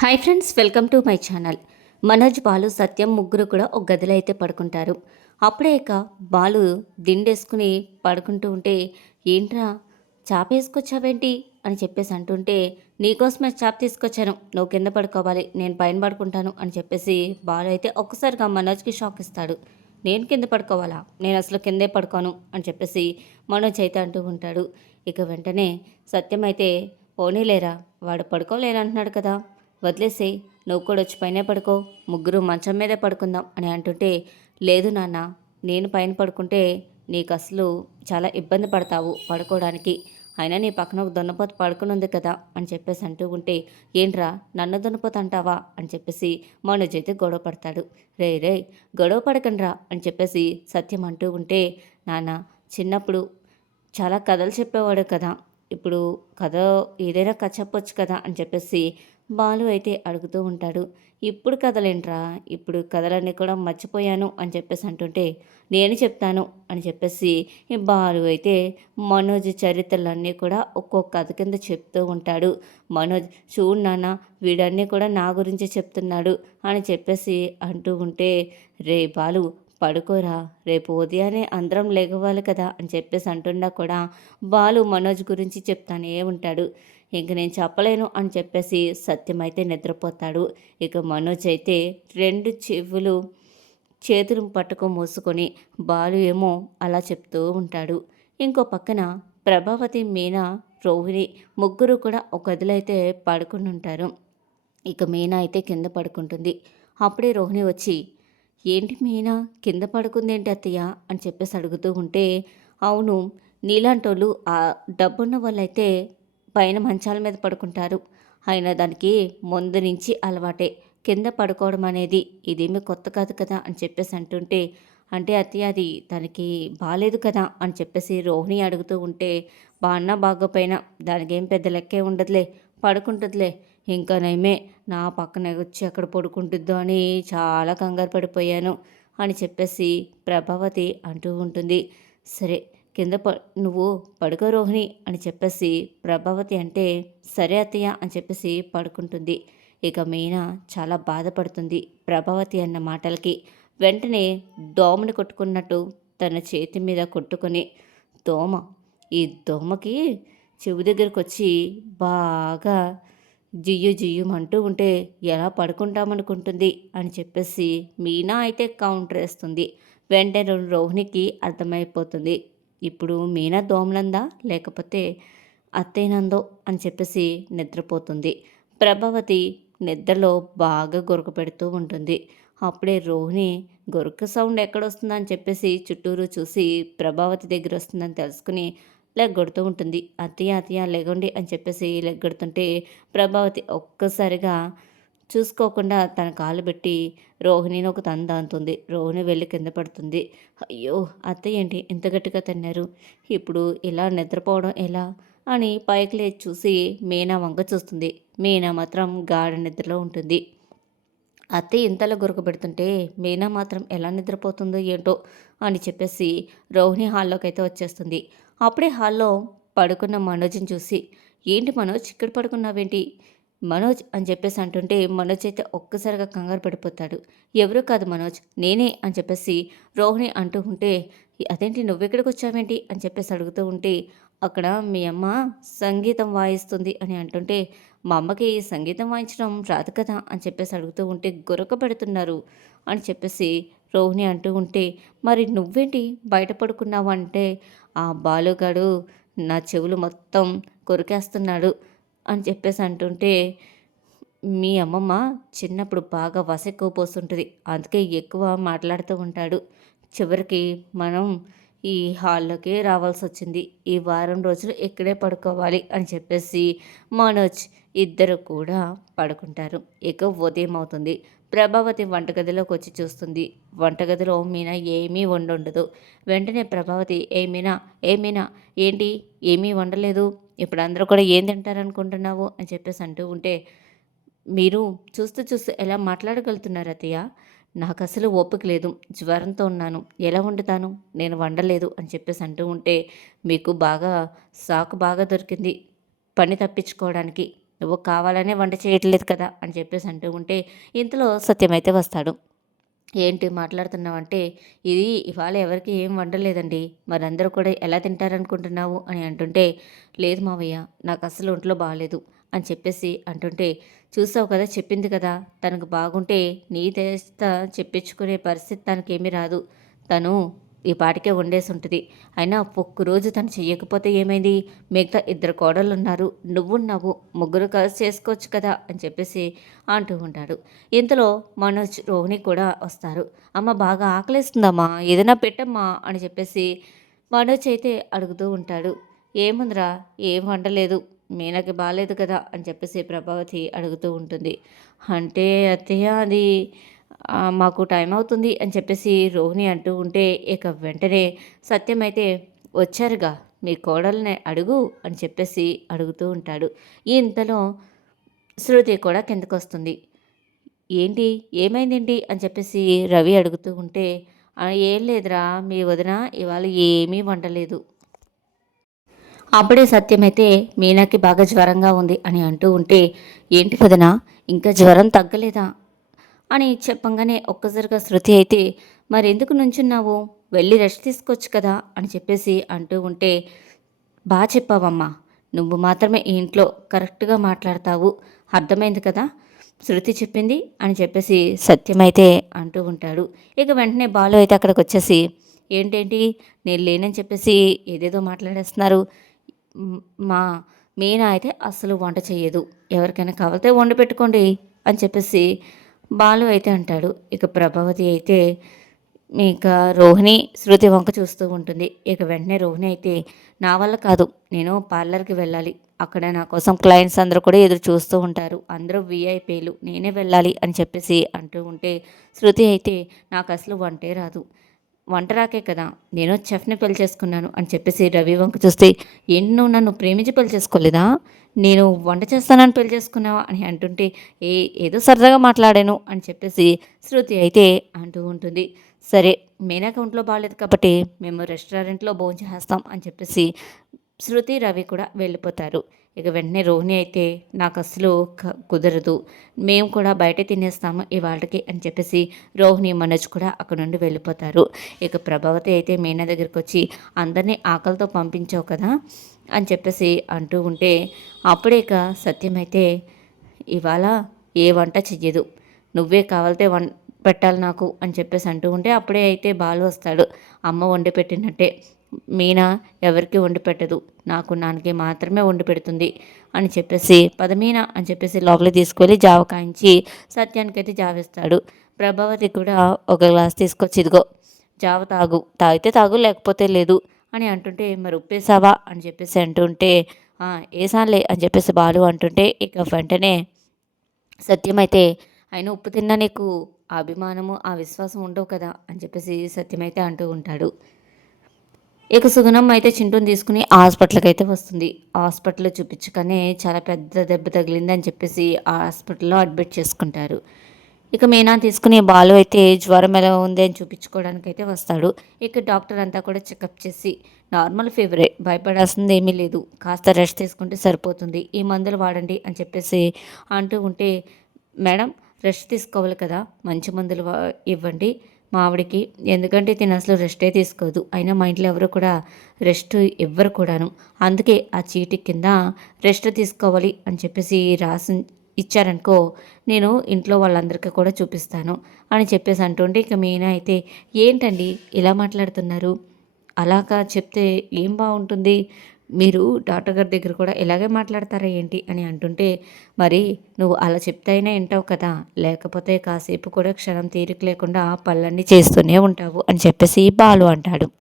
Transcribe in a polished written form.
Hi friends, welcome to my channel. Manoj, Balu, Satyam ముగ్గురు కూడా ఒక గదిలో అయితే పడుకుంటారు. అప్పుడే ఇక బాలు దిండేసుకుని పడుకుంటూ ఉంటే, ఏంట్రా చాపేసుకొచ్చావేంటి అని చెప్పేసి అంటుంటే, నీకోసమే చాప తీసుకొచ్చాను, నువ్వు కింద పడుకోవాలి, నేను పైన పడుకుంటాను అని చెప్పేసి బాలు అయితే ఒక్కసారిగా మనోజ్కి షాక్ ఇస్తాడు. నేను కింద పడుకోవాలా, నేను అసలు కిందే పడుకోను అని చెప్పేసి మనోజ్ అయితే అంటూ ఉంటాడు. ఇక వెంటనే సత్యం అయితే, పోనీలేరా, వాడు పడుకోలేనంటున్నాడు కదా, వదిలేసేయ్, నువ్వు కూడా వచ్చి పైనే పడుకో, ముగ్గురు మంచం మీదే పడుకుందాం అని అంటుంటే, లేదు నాన్న, నేను పైన పడుకుంటే నీకు అసలు చాలా ఇబ్బంది పడతావు పడుకోవడానికి, అయినా నీ పక్కన ఒక దున్నపోత పడుకుని ఉంది కదా అని చెప్పేసి అంటూ ఉంటే, ఏంట్రా నన్ను దున్నపోత అంటావా అని చెప్పేసి మనోజ్ అయితే గొడవ పడతాడు. రే రే, గొడవ పడకండ్రా అని చెప్పేసి సత్యం అంటూ ఉంటే, నాన్న చిన్నప్పుడు చాలా కథలు చెప్పేవాడు కదా, ఇప్పుడు కథ ఏదైనా కథ చెప్పొచ్చు కదా అని చెప్పేసి బాలు అయితే అడుగుతూ ఉంటాడు. ఇప్పుడు కథలేంట్రా, ఇప్పుడు కథలన్నీ కూడా మర్చిపోయాను అని చెప్పేసి అంటుంటే, నేను చెప్తాను అని చెప్పేసి ఈ బాలు అయితే మనోజ్ చరిత్రలన్నీ కూడా ఒక్కో కథ కింద చెప్తూ ఉంటాడు. మనోజ్, చూడు నాన్న, వీడన్నీ కూడా నా గురించి చెప్తున్నాడు అని చెప్పేసి అంటూ ఉంటే, రే బాలు పడుకోరా, రేపు ఉదయాన్నే అందరం లెగవాలి కదా అని చెప్పేసి అంటున్నా కూడా బాలు మనోజ్ గురించి చెప్తానే ఉంటాడు. ఇంక నేను చెప్పలేను అని చెప్పేసి సత్యం అయితే నిద్రపోతాడు. ఇక మనోజ్ అయితే రెండు చెవులు చేతులు పట్టుకు మూసుకొని బాలు ఏమో అలా చెప్తూ ఉంటాడు. ఇంకో పక్కన ప్రభావతి, మీనా, రోహిణి ముగ్గురు కూడా ఒక గదిలో అయితే పడుకుని ఉంటారు. ఇక మీనా అయితే కింద పడుకుంటుంది. అప్పుడే రోహిణి వచ్చి, ఏంటి మీనా కింద పడుకుందేంటి అత్తయ్య అని చెప్పేసి అడుగుతూ ఉంటే, అవును, నీలాంటోళ్ళు ఆ డబ్బున్న వాళ్ళైతే పైన మంచాల మీద పడుకుంటారు, అయినా దానికి ముందు నుంచి అలవాటే కింద పడుకోవడం అనేది, ఇదేమీ కొత్త కాదు కదా అని చెప్పేసి అంటుంటే, అంటే అత్తయ్య అది తనకి బాగాలేదు కదా అని చెప్పేసి రోహిణి అడుగుతూ ఉంటే, బాగున్నా బాగోపోయినా దానికేం పెద్ద లెక్కే ఉండదులే, పడుకుంటుందిలే, ఇంకా నయమే నా పక్కన వచ్చి అక్కడ పడుకుంటుందో అని చాలా కంగారు పడిపోయాను అని చెప్పేసి ప్రభావతి అంటూ ఉంటుంది. సరే, కింద నువ్వు పడుకో రోహిణి అని చెప్పేసి ప్రభావతి అంటే, సరే అత్తయ్య అని చెప్పేసి పడుకుంటుంది. ఇక మీనా చాలా బాధపడుతుంది ప్రభావతి అన్న మాటలకి. వెంటనే దోమని కొట్టుకున్నట్టు తన చేతి మీద కొట్టుకొని, దోమ, ఈ దోమకి చెవి దగ్గరకు వచ్చి బాగా జియ్యు జియ్యుమంటూ ఉంటే ఎలా పడుకుంటామనుకుంటుంది అని చెప్పేసి మీనా అయితే కౌంటర్ వేస్తుంది. వెంటనే రోహిణికి అర్థమైపోతుంది, ఇప్పుడు మీనా దోమలందా లేకపోతే అత్తేనందో అని చెప్పేసి నిద్రపోతుంది. ప్రభావతి నిద్రలో బాగా గురక పెడుతూ ఉంటుంది. అప్పుడే రోహిణి గురక సౌండ్ ఎక్కడొస్తుందని చెప్పేసి చుట్టూరు చూసి ప్రభావతి దగ్గర వస్తుందని తెలుసుకుని లెగ్గొడుతూ ఉంటుంది. అత్తయ్య అత్తయ్య లెగండి అని చెప్పేసి లెగ్గొడుతుంటే ప్రభావతి ఒక్కసారిగా చూసుకోకుండా తన కాలు పెట్టి రోహిణిని ఒక తంతుంది. రోహిణి వెళ్ళి కింద పడుతుంది. అయ్యో, అత్తయ్య ఏంటి ఇంత గట్టిగా తన్నారు, ఇప్పుడు ఇలా నిద్రపోవడం ఎలా అని పైకి లేచి చూసి మీనా వంక చూస్తుంది. మీనా మాత్రం గాఢ నిద్రలో ఉంటుంది. అత్తయ్య ఇంతలో గురకబెడుతుంటే మీనా మాత్రం ఎలా నిద్రపోతుందో ఏంటో అని చెప్పేసి రోహిణి హాల్లోకి అయితే వచ్చేస్తుంది. అప్పుడే హాల్లో పడుకున్న మనోజ్ని చూసి, ఏంటి మనోజ్ ఇక్కడ పడుకున్నావేంటి మనోజ్ అని చెప్పేసి అంటుంటే, మనోజ్ అయితే ఒక్కసారిగా కంగారు పడిపోతాడు. ఎవరు కాదు మనోజ్, నేనే అని చెప్పేసి రోహిణి అంటూ ఉంటే, అదేంటి నువ్వెక్కడికి వచ్చావేంటి అని చెప్పేసి అడుగుతూ ఉంటే, అక్కడ మీ అమ్మ సంగీతం వాయిస్తుంది అని అంటుంటే, మా అమ్మకి సంగీతం వాయించడం రాదు కదా అని చెప్పేసి అడుగుతూ ఉంటే, గురక పెడుతున్నారు అని చెప్పేసి రోహిణి అంటూ ఉంటే, మరి నువ్వేంటి బయట పడుకున్నావు అంటే, ఆ బాలుగాడు నా చెవులు మొత్తం కొరికేస్తున్నాడు అని చెప్పేసి అంటుంటే, మీ అమ్మమ్మ చిన్నప్పుడు బాగా వసెక్కువ పోస్తుంటుంది, అందుకే ఎక్కువ మాట్లాడుతూ ఉంటాడు, చివరికి మనం ఈ హాల్లోకి రావాల్సి వచ్చింది, ఈ వారం రోజులు ఇక్కడే పడుకోవాలి అని చెప్పేసి మనోజ్ ఇద్దరు కూడా పడుకుంటారు. ఇక ఉదయం అవుతుంది. ప్రభావతి వంటగదిలోకి వచ్చి చూస్తుంది. వంటగదిలో మీనా ఏమీ వండుండదు. వెంటనే ప్రభావతి, ఏ మీనా, ఏ మీనా, ఏంటి ఏమీ వండలేదు, ఇప్పుడు అందరూ కూడా ఏం తింటారనుకుంటున్నావు అని చెప్పేసి అంటూ ఉంటే, మీరు చూస్తూ చూస్తూ ఎలా మాట్లాడగలుగుతున్నారు అత్తయ్య, నాకు అసలు ఓపిక లేదు, జ్వరంతో ఉన్నాను, ఎలా వండుతాను, నేను వండలేదు అని చెప్పేసి అంటూ ఉంటే, మీకు బాగా సాకు బాగా దొరికింది పని తప్పించుకోవడానికి, నువ్వు కావాలనే వంట చేయట్లేదు కదా అని చెప్పేసి అంటూ ఉంటే ఇంతలో సత్యమైతే వస్తాడు. ఏంటి మాట్లాడుతున్నావంటే, ఇది ఇవాళ ఎవరికీ ఏం వండలేదండి. మరందరూ కూడా ఎలా తింటారనుకుంటున్నావు అని అంటుంటే, లేదు మావయ్య నాకస్సలు ఒంట్లో బాలేదు అని చెప్పేసి అంటుంటే, చూసావు కదా చెప్పింది కదా! తనకు బాగుంటే నీ చేత చెప్పించుకునే పరిస్థితి తనకేమీ రాదు. తను ఈ పాటికే వండేసుంటది. అయినా ఒక్కరోజు తను చెయ్యకపోతే ఏమైంది? మిగతా ఇద్దరు కోడళ్ళున్నారు. నువ్వున్నావు. ముగ్గురు కలిసి చేసుకోవచ్చు కదా! అని చెప్పేసి అంటూ ఉంటాడు. ఇంతలో మనోజ్, రోహిణి కూడా వస్తారు. అమ్మ బాగా ఆకలేస్తుందమ్మా ఏదైనా పెట్టమ్మా అని చెప్పేసి మనోజ్ అయితే అడుగుతూ ఉంటాడు. ఏముందిరా ఏం వండలేదు. మీనాకి బాలేదు కదా అని చెప్పేసి ప్రభావతి అడుగుతూ ఉంటుంది. అంటే అత్తయ్య అది మాకు టైం అవుతుంది అని చెప్పేసి రోహిణి అంటూ ఉంటే ఇక వెంటనే సత్యం అయితే వచ్చారుగా మీ కోడల్ని అడుగు అని చెప్పేసి అడుగుతూ ఉంటాడు. ఇంతలో శృతి కూడా కిందకొస్తుంది. ఏంటి ఏమైందేంటి అని చెప్పేసి రవి అడుగుతూ ఉంటే ఏం లేదురా మీ వదిన ఇవాళ ఏమీ వండలేదు. అప్పుడే సత్యమైతే మీనాకి బాగా జ్వరంగా ఉంది అని అంటూ ఉంటే ఏంటి వదిన ఇంకా జ్వరం తగ్గలేదా అని చెప్పంగానే ఒక్కసారిగా శృతి అయితే మరెందుకు నుంచున్నావు వెళ్ళి రెస్ట్ తీసుకోవచ్చు కదా అని చెప్పేసి అంటూ ఉంటే చెప్పావమ్మా నువ్వు మాత్రమే ఈ ఇంట్లో కరెక్ట్గా మాట్లాడతావు అర్థమైంది కదా శృతి చెప్పింది అని చెప్పేసి సత్యమైతే అంటూ ఉంటాడు. ఇక వెంటనే బాలు అయితే అక్కడికి వచ్చేసి ఏంటేంటి నేను లేనని చెప్పేసి ఏదేదో మాట్లాడేస్తున్నారు. మా మీనా అయితే అస్సలు వంట చేయదు. ఎవరికైనా కావాలితే వండి పెట్టుకోండి అని చెప్పేసి బాలు అయితే అంటాడు. ఇక ప్రభావతి అయితే ఇక రోహిణి శృతి వంక చూస్తూ ఉంటుంది. ఇక వెంటనే రోహిణి అయితే నా వల్ల కాదు నేను పార్లర్కి వెళ్ళాలి. అక్కడ నా కోసం క్లయింట్స్ అందరూ కూడా ఎదురు చూస్తూ ఉంటారు. అందరూ వీఐపీలు నేనే వెళ్ళాలి అని చెప్పేసి అంటూ ఉంటే శృతి అయితే నాకు అసలు వంటే రాదు. వంట రాకే కదా నేను చెఫ్ని పెళ్లి చేసుకున్నాను అని చెప్పేసి రవి వంక చూస్తే ఏంటి నువ్వు నన్ను ప్రేమించి పెళ్లి చేసుకోలేదా నేను వంట చేస్తానని పెళ్లి చేసుకున్నావా అని అంటుంటే ఏదో సరదాగా మాట్లాడాను అని చెప్పేసి శృతి అయితే అంటూ ఉంటుంది. సరే మీనాకి ఒంట్లో బాగాలేదు కాబట్టి మేము రెస్టారెంట్లో భోజనం చేస్తాం అని చెప్పేసి శృతి రవి కూడా వెళ్ళిపోతారు. ఇక వెంటనే రోహిణి అయితే నాకు అసలు కుదరదు మేము కూడా బయట తినేస్తాము ఇవాళకి అని చెప్పేసి రోహిణి మనోజ్ కూడా అక్కడ నుండి వెళ్ళిపోతారు. ఇక ప్రభావతి అయితే మీనా దగ్గరికి వచ్చి అందరినీ ఆకలితో పంపించావు కదా అని చెప్పేసి అంటూ ఉంటే అప్పుడే ఇక సత్యం అయితే ఇవాళ ఏ వంట చెయ్యదు నువ్వే కావాలితే పెట్టాలి నాకు అని చెప్పేసి అంటూ ఉంటే అప్పుడే అయితే బాలు వస్తాడు. అమ్మ వండి పెట్టినట్టే మీనా ఎవరికి వండి పెట్టదు నాకు నాన్నకి మాత్రమే వండి పెడుతుంది అని చెప్పేసి పదమీన అని చెప్పేసి లోపలికి తీసుకెళ్ళి జావ కాయించి సత్యానికైతే జావిస్తాడు. ప్రభావతి కూడా ఒక గ్లాస్ తీసుకొచ్చి ఇదిగో జావ తాగు తాగితే తాగు లేకపోతే లేదు అని అంటుంటే మరి ఉప్పేసావా అని చెప్పేసి అంటుంటే ఏసాన్లే అని చెప్పేసి బాలు అంటుంటే ఇక వెంటనే సత్యమైతే అయినా ఉప్పు తిన్నా నీకు ఆ అభిమానము ఆ విశ్వాసం ఉండవు కదా అని చెప్పేసి సత్యమైతే అంటూ ఉంటాడు. ఇక సుగుణమ్మ అయితే చింటూని తీసుకుని హాస్పిటల్కి అయితే వస్తుంది. హాస్పిటల్లో చూపించగానే చాలా పెద్ద దెబ్బ తగిలిందని చెప్పేసి ఆ హాస్పిటల్లో అడ్మిట్ చేసుకుంటారు. ఇక మీనా తీసుకుని బాలు అయితే జ్వరం ఎలా ఉంది అని చూపించుకోవడానికి అయితే వస్తాడు. ఇక డాక్టర్ అంతా కూడా చెకప్ చేసి నార్మల్ ఫీవరే భయపడాల్సింది ఏమీ లేదు కాస్త రెస్ట్ తీసుకుంటే సరిపోతుంది ఈ మందులు వాడండి అని చెప్పేసి అంటూ ఉంటే మేడం రెస్ట్ తీసుకోవాలి కదా మంచి మందులు ఇవ్వండి మా ఆవిడకి ఎందుకంటే తిన అసలు రెస్టే తీసుకోదు అయినా మా ఇంట్లో ఎవరు కూడా రెస్ట్ ఇవ్వరు కూడాను అందుకే ఆ చీటి కింద రెస్ట్ తీసుకోవాలి అని చెప్పేసి రాసి ఇచ్చారనుకో నేను ఇంట్లో వాళ్ళందరికీ కూడా చూపిస్తాను అని చెప్పేసి అంటుంటే ఇక మీనా అయితే ఏంటండి ఇలా మాట్లాడుతున్నారు అలాగా చెప్తే ఏం బాగుంటుంది మీరు డాక్టర్ గారి దగ్గర కూడా ఇలాగే మాట్లాడతారా ఏంటి అని అంటుంటే మరి నువ్వు అలా చెప్తే అయినా వింటావు కదా లేకపోతే కాసేపు కూడా క్షణం తీరిక లేకుండా పనులన్నీ చేస్తూనే ఉంటావు అని చెప్పేసి బాలు అంటాడు.